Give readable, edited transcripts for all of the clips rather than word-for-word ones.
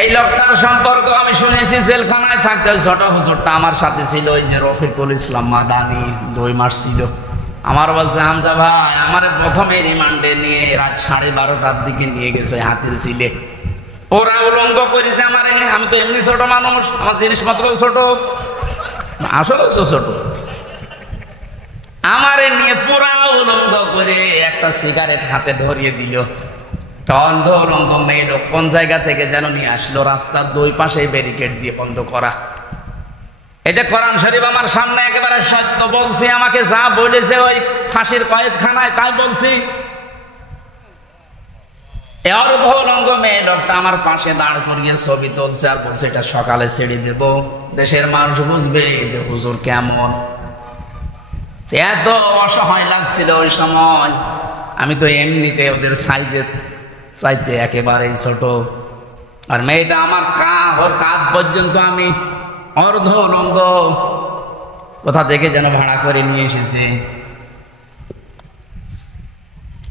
এই লোকটার সম্পর্ক আমি শুনেছি, জেলখানায় থাকতে ওই ছোট হুজুরটা আমার সাথে ছিল, ওই যে রফিকুল ইসলাম মাদানি, 2 মাস ছিল। আমার বলছে, হামজা ভাই আমার প্রথমে রিমান্ডে নিয়ে রাত 12:30টার দিকে নিয়ে গেছে ওই হাতির ছিলে। ওরা উলঙ্গ করেছে আমারে। আমি তো এমনি ছোট মানুষ, আমার জিনিসপত্র ছোট, আসলে ছোট। আমারে নিয়ে পুরা উলঙ্গ করে একটা সিগারেট হাতে ধরিয়ে দিল। অন্ধ উলঙ্গ মেয়ে লোক কোন জায়গা থেকে যেন নিয়ে আসলো, রাস্তার 2 পাশে ব্যারিকেড দিয়ে বন্ধ করা। এটা কোরআন শরীফ আমার সামনে একেবারে সত্য বলছি, আমাকে যা বলেছে ওই ফাঁসির কয়েদখানায় তাই বলছি। অর্ধ উলঙ্গ মেয়ে লোকটা আমার পাশে দাঁড় করিয়ে ছবি তুলছে আর বলছে এটা সকালে ছেড়ে দেব, দেশের মানুষ বুঝবে যে হুজুর কেমন। এত অসহায় লাগছিল ওই সময়। আমি তো এমনিতে ওদের সাইজে চাইতে একেবারেই ছোট, আর মেয়েটা আমার ওর কাঁধ পর্যন্ত আমি অর্ধ উলঙ্গ, কোথা থেকে যেন ভাড়া করে নিয়ে এসেছে।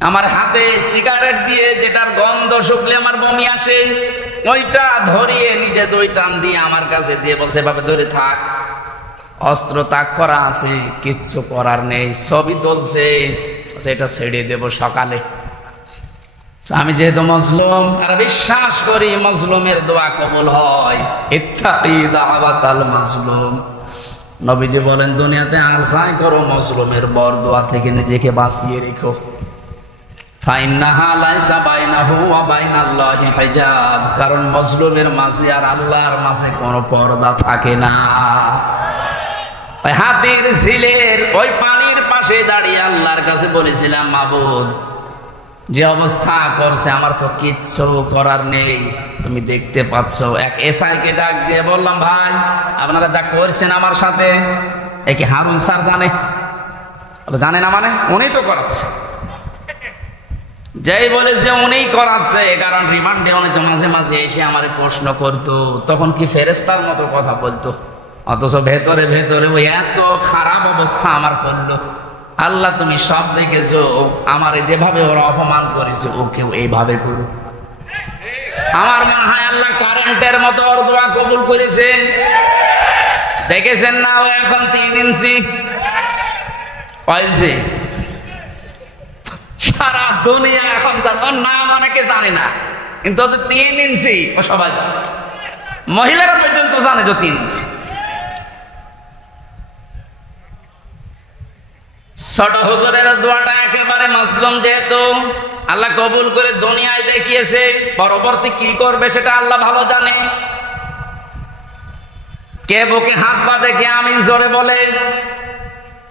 আমার হাতে সিগারেট দিয়ে, যেটার গন্ধ শুকলে আমার বমি আসে, ওইটা ধরিয়ে নিজে 2 টান দিয়ে আমার কাছে দিয়ে বলছে এভাবে ধরে থাক, অস্ত্র তাক করা আছে, কিচ্ছু করার নেই। ছবি তুলছে, এটা ছেড়ে দেব সকালে। আমি যেহেতু মজলুম আর বিশ্বাস করি মজলুমের দোয়া কবুল হয়, ইত্তাকি দাওয়াতাল মাজলুম। নবীজি বলেন দুনিয়াতে আশাই করো মজলুমের বরদোয়া থেকে নিজেকে বাঁচিয়ে রেখো। ফাইন্নাহা লাইসা বাইনাহু ওয়া বাইনাল্লাহি হিজাব, কারণ মজলুমের মাঝে আর আল্লাহর মাঝে কোনো পর্দা থাকে না। ওই হাতির ঝিলের ওই পানির পাশে দাঁড়িয়ে আল্লাহর কাছে বলেছিলাম, মাবুদ যে অবস্থা করছে আমার তো কিচ্ছু করার নেই, তুমি দেখতে পাচ্ছ। এক এসআইকে ডাক দিয়ে বললাম, ভাই আপনারা যা করছেন আমার সাথে, একে হারুন স্যার জানে? জানে না মানে? উনি তো করাচ্ছে। যেই বলেছে উনি করাচ্ছে, কারণ রিমান্ডে অনেক মাঝে মাঝে এসে আমার প্রশ্ন করতো, তখন কি ফেরেশতার মতো কথা বলতো, অথচ ভেতরে ভেতরে ওই এত খারাপ অবস্থা আমার করলো। আল্লাহ তুমি সব দেখেছো, আমার যেভাবে ওরা অপমান করেছে ওকেও এইভাবে করো। আমার মনে হয় আল্লাহ কারেন্টের মতো ওর দোয়া কবুল করেছেন। দেখেছেন না, ও এখন 3 ইঞ্চি পাইছে। সারা দুনিয়া এখন ওর নাম অনেকে জানে না, কিন্তু 3 ইঞ্চি ও সবাই জানে। মহিলারা পর্যন্ত জানে যে 3 ইঞ্চি। ছোট হুজুরের দোয়াটা একেবারে মাসলুম, যেহেতু আল্লাহ কবুল করে দুনিয়ায় দেখিয়েছে, পরবর্তী কি করবে সেটা আল্লাহ ভালো জানে। কে বুকে হাত পা দেখে আমিন জোরে বলে,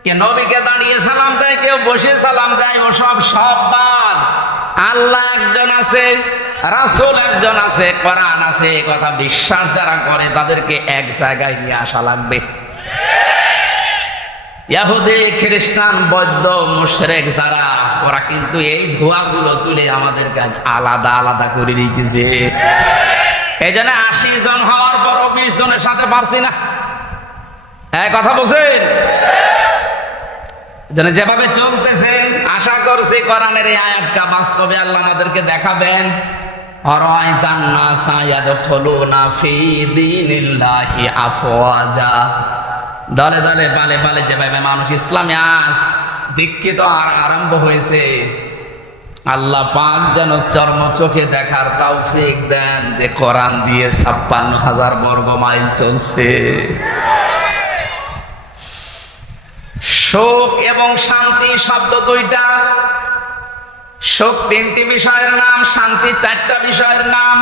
কে নবীকে দাঁড়িয়ে সালাম দেয়, কেউ বসে সালাম দেয়, ও সব বাদ। আল্লাহ একজন আছে, রাসূল একজন আছে, কোরআন আছে, কথা বিশ্বাস যারা করে তাদেরকে এক জায়গায় নিয়ে আসা লাগবে। ইহুদি, খ্রিস্টান, বৌদ্ধ, মুশরিক যারা, ওরা কিন্তু এই ধোঁয়াগুলো তুলে আমাদের কাজ আলাদা আলাদা করে রেখেছে। এই জন্য 80 জন হওয়ার পর 20 জনের সাথে পারছি না। এক কথা বলছেন, যেভাবে চলতেছে আশা করছি কোরআনের এই আয়াতটা বাস্তবে আল্লাহ আমাদেরকে দেখাবেন। আরাআইতান নাসা ইয়াদখুলুনা ফি দীনিল্লাহি আফওয়াজা, দলে দলে পালে পালে যেভাবে মানুষ ইসলামে আজ দীক্ষিত আর আরম্ভ হয়েছে, আল্লাহ পাক যেন চর্ম চোখে দেখার তৌফিক দেন যে কোরআন দিয়ে 56,000 বর্গ মাইল চলছে। সুখ এবং শান্তি শব্দ 2টা। সুখ 3টি বিষয়ের নাম, শান্তি 4টা বিষয়ের নাম।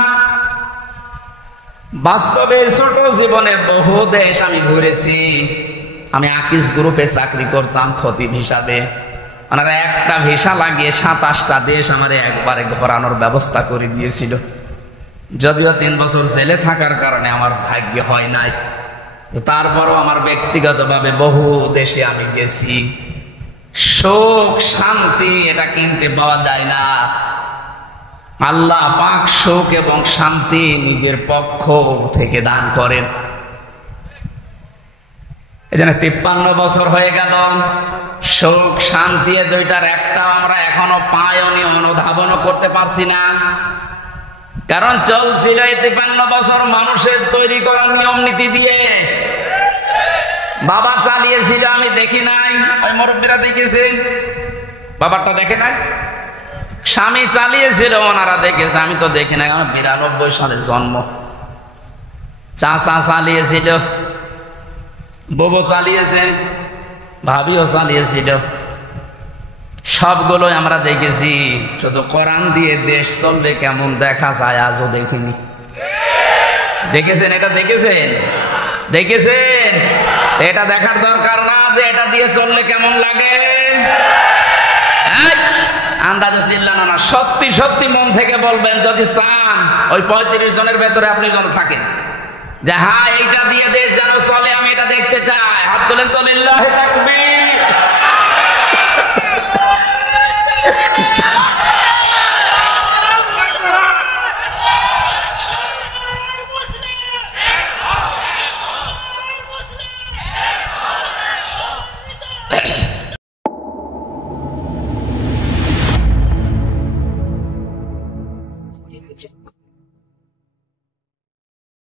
বাস্তবে ছোট জীবনে বহু দেশ আমি ঘুরেছি। আমি আকিস গ্রুপে চাকরি করতাম খতিব হিসাবে। ওনারা একটা ভিসা লাগিয়ে 27টা দেশ আমার একবারে ঘোরানোর ব্যবস্থা করে দিয়েছিল। যদিও 3 বছর জেলে থাকার কারণে আমার ভাগ্য হয় নাই, তারপরও আমার ব্যক্তিগতভাবে বহু দেশে আমি গেছি। সুখ শান্তি এটা কিনতে পাওয়া যায় না। আল্লাহ পাক সুখ এবং শান্তি নিজের পক্ষ থেকে দান করেন। এজন্য 53 বছর হয়ে গেল, সুখ শান্তি 2টার একটা আমরা এখনো পাইনি, অনুধাবনও করতে পারছি না। কারণ চলছিল 53 বছর মানুষের তৈরি করা নিয়ম নীতি দিয়ে। বাবা চালিয়েছিল, আমি দেখি নাই, ওই মুরব্বীরা দেখেছে, বাবারটা দেখে নাই। স্বামী চালিয়েছিল, ওনারা দেখেছে, আমি তো দেখি নাই, আমার 92 সালে জন্ম। চাচা চালিয়েছিল, বউ চালিয়েছে, ভাবিও চালিয়েছিল, সবগুলো আমরা দেখেছি। শুধু কোরআন দিয়ে দেশ চলবে কেমন দেখা যায় আজও দেখিনি। দেখেছেন? এটা দেখেছেন? দেখেছেন? এটা দেখার দরকার না যে এটা দিয়ে চললে কেমন লাগে। আন্দাজে চিল্লানো না, সত্যি সত্যি মন থেকে বলবেন যদি চান ওই 35 জনের ভেতরে আপনি যেন থাকেন, যে হ্যাঁ এইটা দিয়ে দেশ যেন চলে, আমি এটা দেখতে চাই। হাত তোলেন তো, লিল্লাহি তাকবীর।